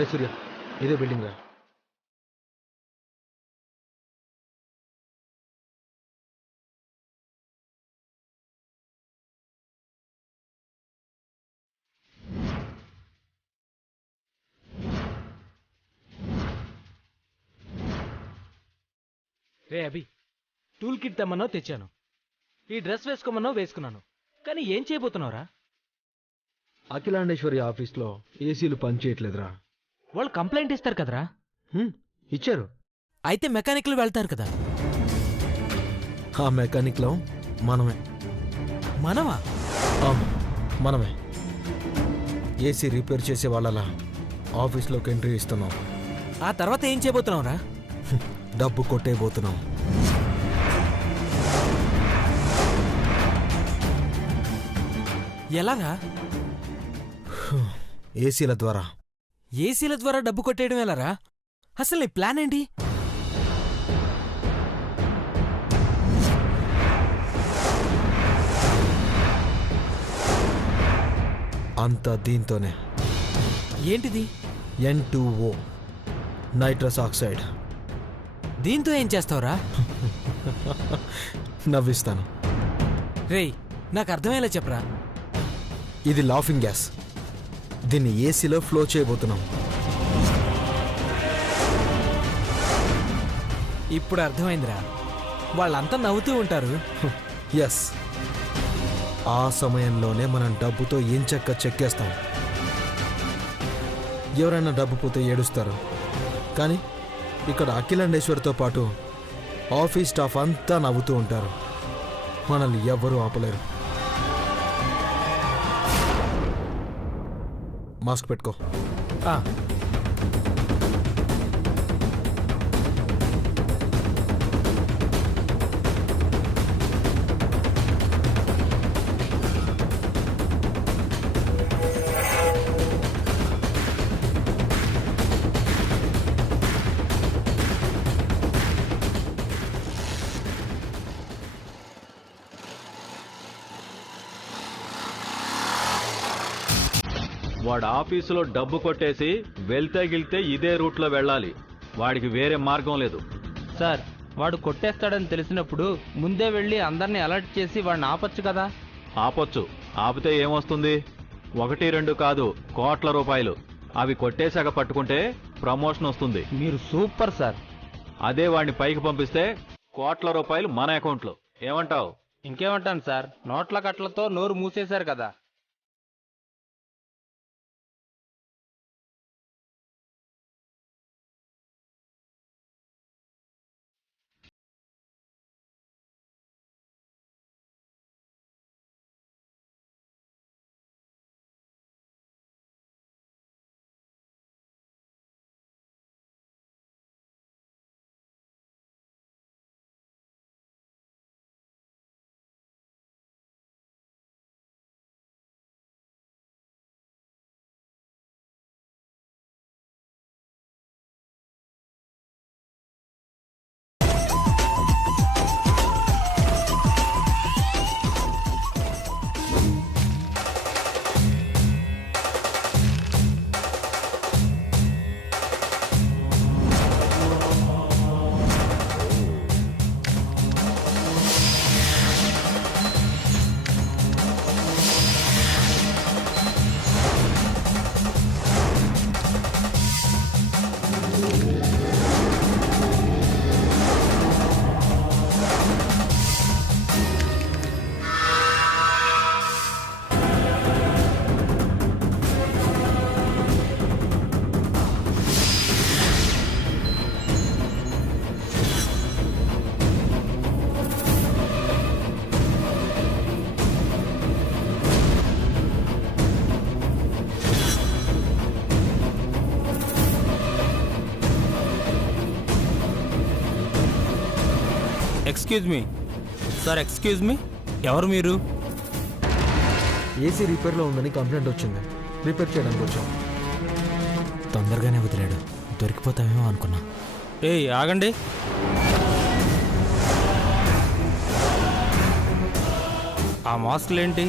రే సూర్య, ఇదే బిల్డింగ్ రా. రే అభి, tool kit తెమ్మన్నావు తెచ్చాను, ఈ డ్రెస్ వేసుకోమన్నావు వేసుకున్నాను, కానీ ఏం చేయబోతున్నావురా? అఖిలాండేశ్వరి ఆఫీస్లో ఏసీలు పనిచేయట్లేదురా. వాళ్ళు కంప్లైంట్ ఇస్తారు కదరా. ఇచ్చారు. అయితే మెకానిక్లు వెళ్తారు కదా. ఆ మెకానిక్లో మనమే. మనమా? మనమే ఏసీ రిపేర్ చేసే వాళ్ళలా ఆఫీస్లోకి ఎంట్రీ ఇస్తున్నాం. ఆ తర్వాత ఏం చేయబోతున్నావురా? డబ్బు కొట్టేయబోతున్నాం. ఎలాగా? ఏసీల ద్వారా. ఏసీల ద్వారా డబ్బు కొట్టేయడం ఎలారా? అసలు నీ ప్లాన్ ఏంటి? అంతా దీంతోనే. ఏంటిది? N2O, nitrous oxide. దీంతో ఏం చేస్తావురా? నవ్విస్తాను. రేయ్, నాకు అర్థమయ్యేలా చెప్పరా. ఇది లాఫింగ్ గ్యాస్. దీన్ని ఏసీలో ఫ్లో చేయబోతున్నాం. ఇప్పుడు అర్థమైందిరా, వాళ్ళంతా నవ్వుతూ ఉంటారు. ఎస్, ఆ సమయంలోనే మనం డబ్బుతో ఎంచక్క చెక్కేస్తాం. ఎవరైనా డబ్బు పోతే ఏడుస్తారు, కానీ ఇక్కడ అఖిలాండేశ్వర్తో పాటు ఆఫీస్ స్టాఫ్ అంతా నవ్వుతూ ఉంటారు. మనల్ని ఎవ్వరూ ఆపలేరు. మాస్క్ పెట్టుకో. వాడు ఆఫీసులో డబ్బు కొట్టేసి వెళ్తే గిల్తే ఇదే రూట్లో వెళ్ళాలి. వాడికి వేరే మార్గం లేదు. సార్, వాడు కొట్టేస్తాడని తెలిసినప్పుడు ముందే వెళ్ళి అందరినీ అలర్ట్ చేసి వాడిని ఆపొచ్చు కదా. ఆపొచ్చు. ఆపితే ఏమొస్తుంది? 1, 2 కాదు, కోట్ల రూపాయలు. అవి కొట్టేశాక పట్టుకుంటే ప్రమోషన్ వస్తుంది. మీరు సూపర్ సార్. అదే వాడిని పైకి పంపిస్తే కోట్ల రూపాయలు మన అకౌంట్లో. ఏమంటావు? ఇంకేమంటాను సార్, నోట్ల కట్లతో నోరు మూసేశారు కదా. Excuse me sir, excuse me, ఎవరు మీరు? ఏసీ రిపేర్లో ఉందని కంప్లైంట్ వచ్చింది, రిపేర్ చేయడానికి వచ్చాం. తొందరగానే వదిలాడు, దొరికిపోతామేమో అనుకున్నా. ఏయ్ ఆగండి. ఆ మాస్కులేంటి?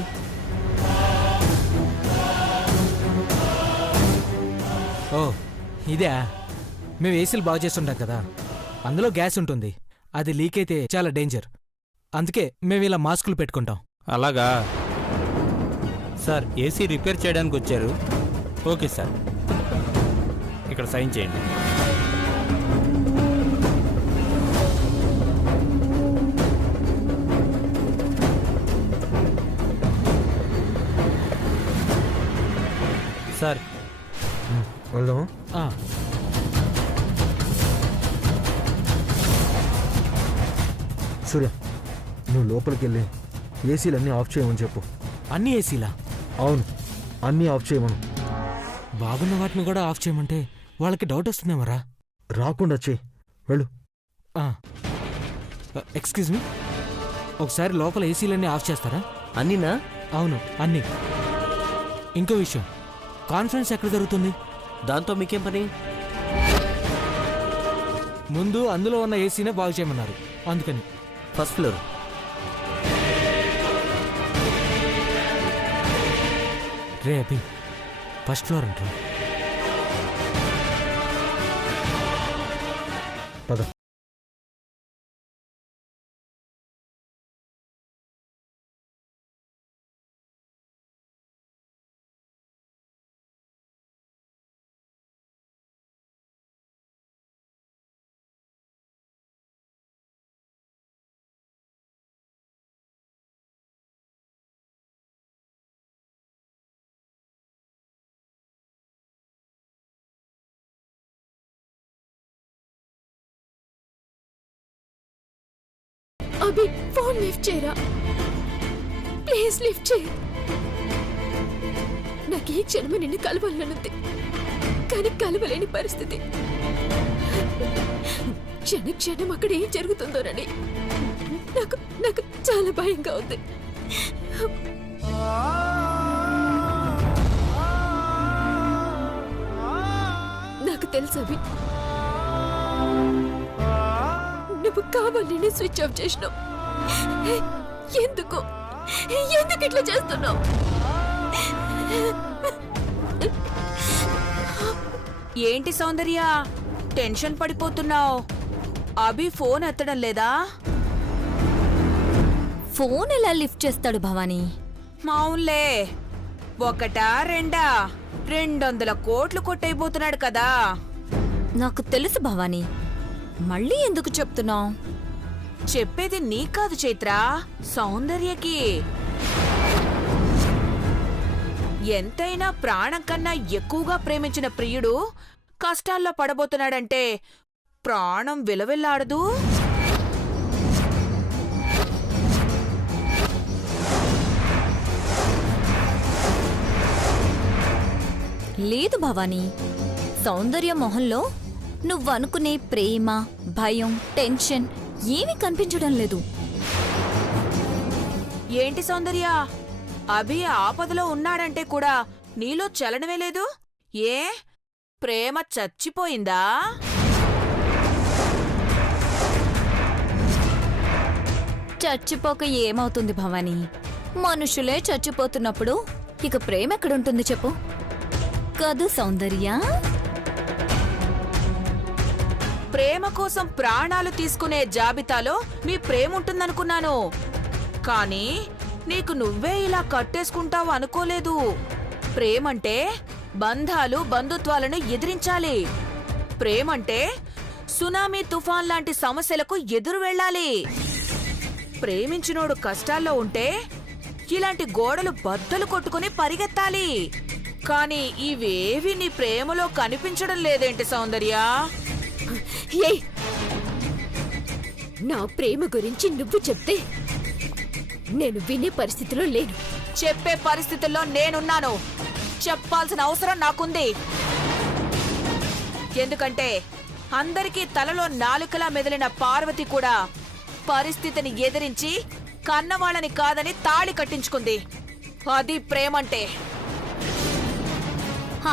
ఓ, ఇదే మేము ఏసీలు బాగు చేస్తుంటాం కదా, అందులో గ్యాస్ ఉంటుంది. అది లీక్ అయితే చాలా డేంజర్. అందుకే మేము ఇలా మాస్కులు పెట్టుకుంటాం. అలాగా సార్, ఏసీ రిపేర్ చేయడానికి వచ్చారు. ఓకే సార్, ఇక్కడ సైన్ చేయండి. సార్ వెళ్దామా? ఆ, సూర్య, నువ్వు లోపలికి వెళ్ళి ఏసీలన్నీ ఆఫ్ చేయమని చెప్పు. అన్ని ఏసీలా? అవును, అన్నీ ఆఫ్ చేయమను. బాగున్న వాటిని కూడా ఆఫ్ చేయమంటే వాళ్ళకి డౌట్ వస్తుందేమరా? రాకుండా చెయ్యి, వెళ్ళు. ఎక్స్క్యూజ్ మీ, ఒకసారి లోపల ఏసీలన్నీ ఆఫ్ చేస్తారా? అన్నీనా? అవును, అన్నీ. ఇంకో విషయం, కాన్ఫరెన్స్ ఎక్కడ జరుగుతుంది? దాంతో మీకేం పని? ముందు అందులో ఉన్న ఏసీనే బాగు చేయమన్నారు, అందుకని. First floor. రే అభి, ఫస్ట్ ఫ్లోర్ అంటారు. పద. అభి, ఫోన్ లిఫ్ట్ చేయరా ప్లీజ్, లిఫ్ట్ చేయి. నాకు ఈ క్షణమే నిన్ను కలవాలనుంది, కానీ కలవలేని పరిస్థితి. క్షణం అక్కడ ఏం జరుగుతుందోనని నాకు నాకు చాలా భయంగా ఉంది. నాకు తెలుసు అభి, నువ్వు కావాలని స్విచ్ ఆఫ్ చేసినావు. ఎందుకు ఎందుకు ఇట్లా చేస్తున్నావు? ఏంటి సౌందర్య, టెన్షన్ పడిపోతున్నావు? అభి ఫోన్ ఎత్తడం లేదా? ఫోన్ ఎలా లిఫ్ట్ చేస్తాడు భవానీ? మావున్లే, ఒకటా రెండా 200 కోట్లు కొట్టయిపోతున్నాడు కదా. నాకు తెలుసు భవానీ, మళ్ళీ ఎందుకు చెప్తున్నావు? చెప్పేది నీ కాదు చైత్ర, సౌందర్యకి. ఎంతైనా ప్రాణం కన్నా ఎక్కువగా ప్రేమించిన ప్రియుడు కష్టాల్లో పడబోతున్నాడంటే ప్రాణం విలవిల్లాడదు. లేదు భవానీ, సౌందర్య మొహంలో నువ్వనుకునే ప్రేమ, భయం, టెన్షన్ ఏమీ కనిపించడం లేదు. ఏంటి సౌందర్య, అభి ఆపదలో ఉన్నాడంటే కూడా నీలో చలనమే లేదు? ఏ ప్రేమ చచ్చిపోయిందా? చచ్చిపోక ఏమవుతుంది భవానీ? మనుషులే చచ్చిపోతున్నప్పుడు ఇక ప్రేమ ఎక్కడుంటుంది చెప్పు? కాదు సౌందర్య, ప్రేమ కోసం ప్రాణాలు తీసుకునే జాబితాలో మీ ప్రేమ ఉంటుందనుకున్నాను, కానీ నీకు నువ్వే ఇలా కట్టేసుకుంటావు అనుకోలేదు. ప్రేమంటే బంధాలు, బంధుత్వాలను ఎదిరించాలి. ప్రేమంటే సునామీ, తుఫాన్ లాంటి సమస్యలకు ఎదురు వెళ్ళాలి. ప్రేమించినోడు కష్టాల్లో ఉంటే ఇలాంటి గోడలు బద్దలు కొట్టుకుని పరిగెత్తాలి. కానీ ఇవేవి నీ ప్రేమలో కనిపించడం లేదేంటి సౌందర్య? నా ప్రేమ గురించి నువ్వు చెప్తే నేను వినే పరిస్థితిలో లేను. చెప్పే పరిస్థితుల్లో నేనున్నాను. చెప్పాల్సిన అవసరం నాకుంది. ఎందుకంటే అందరికీ తలలో నాలుకలా మెదిలిన పార్వతి కూడా పరిస్థితిని ఎదిరించి కన్నవాళ్ళని కాదని తాళి కట్టించుకుంది. అది ప్రేమంటే.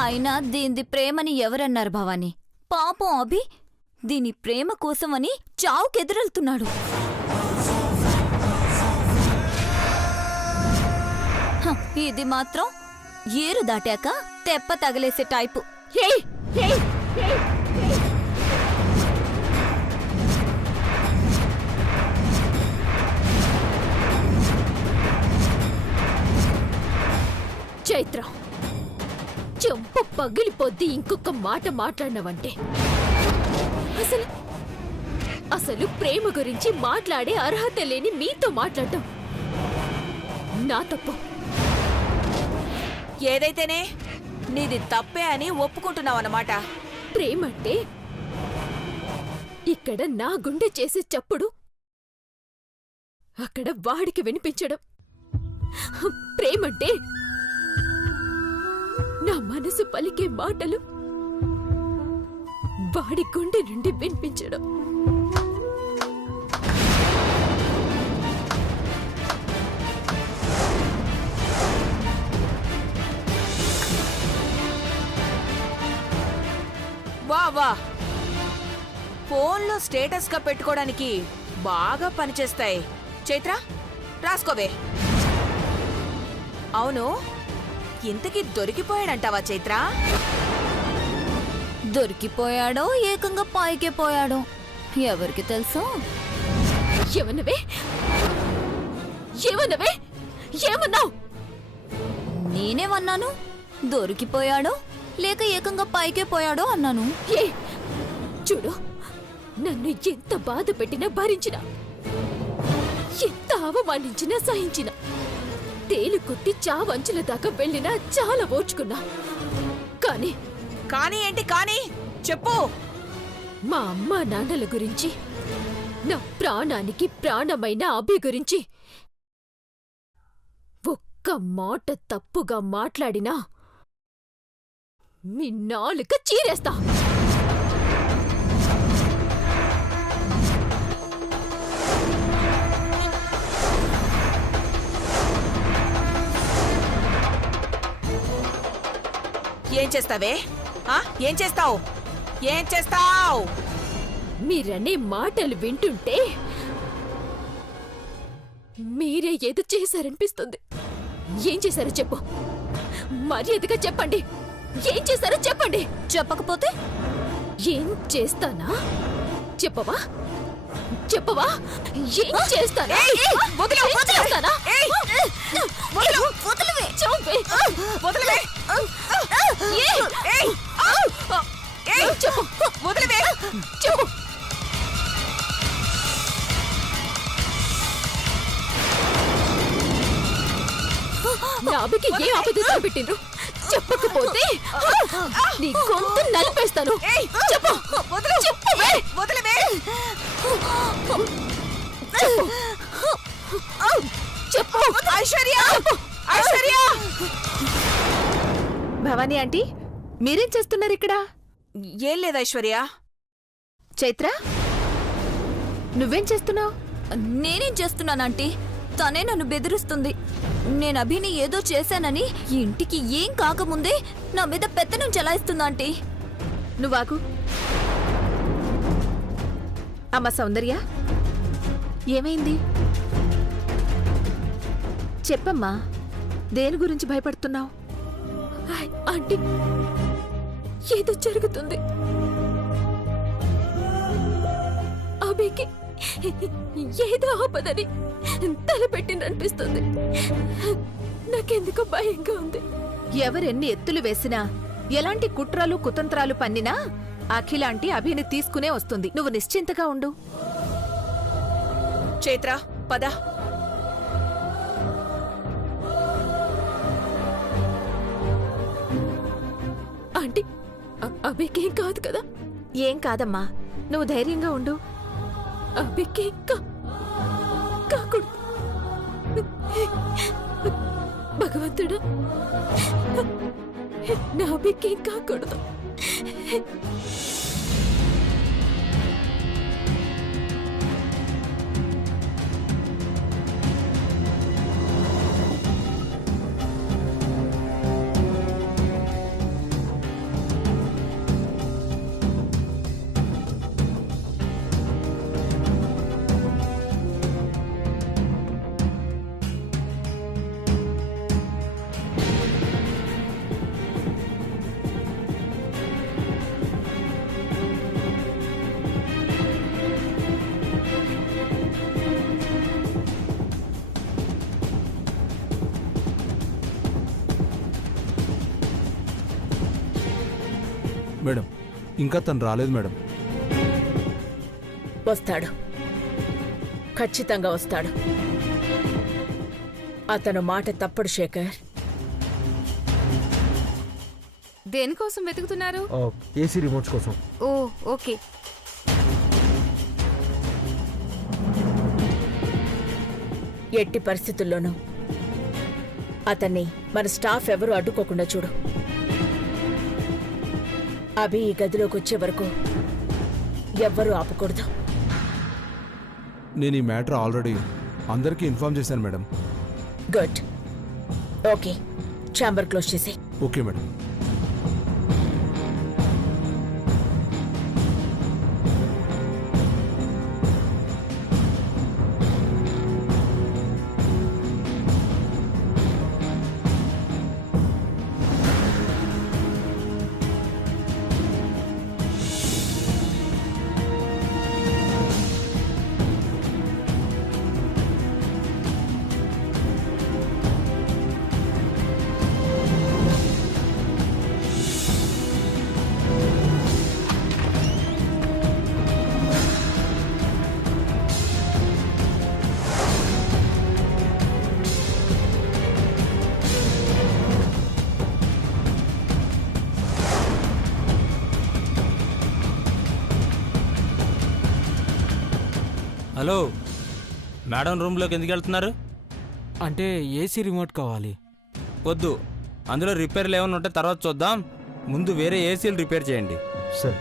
అయినా దీనిది ప్రేమని ఎవరన్నారు భవానీ? పాపం అభి దీని ప్రేమ కోసమని చావుకెదురెళ్తున్నాడు. ఇది మాత్రం ఏరు దాటాక తెప్ప తగలేసే టైపు. చైత్ర, చెంప పగిలిపోద్ది ఇంకొక మాట మాట్లాడినవంటే. అసలు ప్రేమ గురించి మాట్లాడే అర్హత లేని మీతో మాట్లాడటం నా తప్పు. ఏదైతేనే నీది తప్పే అని ఒప్పుకుంటున్నావన్నమాట. ప్రేమంటే ఇక్కడ నా గుండె చేసే చప్పుడు అక్కడ వాడికి వినిపించడం. ప్రేమంటే నా మనసు పలికే మాటలు వాడి గుండె నుండి వినిపించడం. వా వా, ఫోన్లో స్టేటస్ గా పెట్టుకోవడానికి బాగా పనిచేస్తాయి. చైత్ర, రాసుకోవే. అవును, ఇంతకీ దొరికిపోయాడంటావా చైత్ర? దొరికిపోయాడో ఏకంగా పైకే పోయాడో ఎవరికి తెలుసు. ఏమన్నవే? ఏమన్నవే? ఏమన్నావు? నేనేమన్నాను? దొరికిపోయాడో లేక ఏకంగా పైకే పోయాడో అన్నాను. ఏ చూడు, నన్ను ఎంత బాధ పెట్టినా భరించినా, ఎంత అవమానించినా సహించినా, తేలు కొట్టి చావంచుల దాకా వెళ్ళినా చాలా ఓర్చుకున్నా. కానీ కానీ ఏంటి కానీ? చెప్పు. మా అమ్మా నాన్నల గురించి, నా ప్రాణానికి ప్రాణమైన అభి గురించి ఒక్క మాట తప్పుగా మాట్లాడినా మీ నాలుక చీరేస్తా. ఏం చేస్తావే? ఏం చేస్తావు? ఏం చేస్తావు? మీరనే మాటలు వింటుంటే మీరే ఏదో చేశారనిపిస్తుంది. ఏం చేశారో చెప్పు, మర్యాదగా చెప్పండి. ఏం చేశారో చెప్పండి. చెప్పకపోతే ఏం చేస్తానా? చెప్పవా? చెప్పవా? ఏం చేస్తానా? ఏం చేస్తానా? చంపే. చెప్పు. చెప్పు. నా అబ్బకి ఏ ఆపద పెట్టిండ్రు? చెప్పకపోతే నీ గొంతు నలిపేస్తాను. చెప్పు. చెప్పు. భవానీ ఆంటీ, మీరేం చేస్తున్నారు ఇక్కడ? ఏం లేదు ఐశ్వర్య. చైత్ర, నువ్వేం చేస్తున్నావు? నేనేం చేస్తున్నానంటీ? తనే నన్ను బెదిరిస్తుంది. నేను అభిని ఏదో చేశానని ఇంటికి ఏం కాకముందే నా మీద పెత్తనం చెలాయిస్తుందంటీ. నువ్వాగు. అమ్మ సౌందర్య, ఏమైంది? చెప్పమ్మా, దేని గురించి భయపడుతున్నావు? ఆంటీ, ఏదో జరుగుతుంది. అభికి ఏదో ఆపదని తలపెట్టిందనిపిస్తుంది. నాకెందుకో భయంగా ఉంది. ఎవరెన్ని ఎత్తులు వేసినా, ఎలాంటి కుట్రలు కుతంత్రాలు పన్నినా అఖిలాంటి అభిని తీసుకునే వస్తుంది. నువ్వు నిశ్చింతగా ఉండు. చైత్ర, పద. ఆంటీ, అభికేం కాదు కదా? ఏం కాదమ్మా, నువ్వు ధైర్యంగా ఉండు. అభికేం కాకూడదు. భగవంతుడా, నా అభికేం కాకూడదు. మేడం ఇంకా తను రాలేదు మేడం. వస్తాడు, ఖచ్చితంగా వస్తాడు. అతను మాట తప్పడు శేఖర్. దేనికోసం వెతుకుతున్నారు? ఏసీ రిమోట్స్ కోసం. ఓ ఓకే. ఎట్టి పరిస్థితుల్లోనూ అతన్ని మన స్టాఫ్ ఎవరూ అడ్డుకోకుండా చూడు. అభి ఈ గదిలోకి వచ్చే వరకు ఎవ్వరూ ఆపకూడదు. నేను ఈ మ్యాటర్ ఆల్రెడీ అందరికీ ఇన్ఫార్మ్ చేశాను madam. Good. Okay, chamber close చేసి. Okay madam. హలో మేడం, రూమ్లోకి ఎందుకు వెళ్తున్నారు? అంటే ఏసీ రిమోట్ కావాలి. వద్దు, అందులో రిపేర్లు ఏమైనా ఉంటే తర్వాత చూద్దాం. ముందు వేరే ఏసీలు రిపేర్ చేయండి. సరే.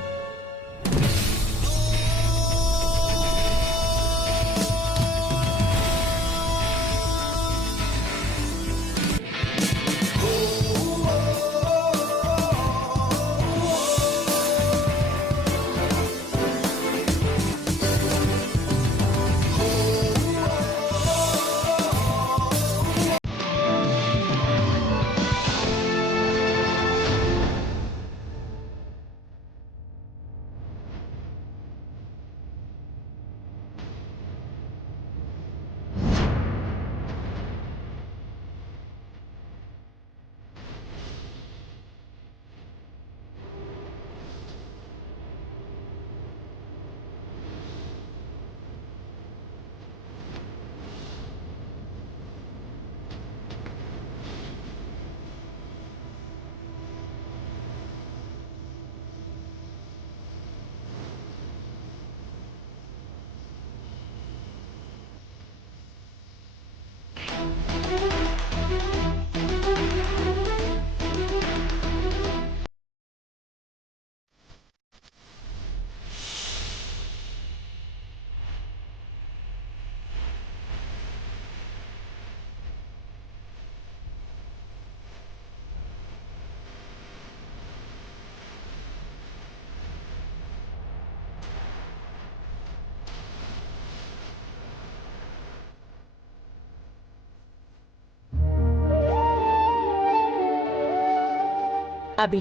అభి,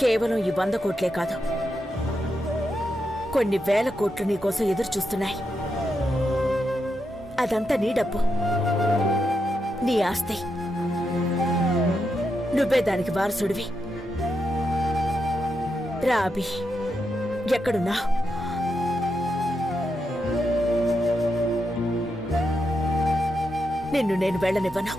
కేవలం ఈ 100 కోట్లే కాదు, కొన్ని వేల కోట్లు నీకోసం ఎదురు చూస్తున్నాయి. అదంతా నీ డబ్బు, నీ ఆస్తి. నువ్వే దానికి వారసుడివి. రా అభి, ఎక్కడున్నా? నిన్ను నేను వెళ్ళనివ్వను.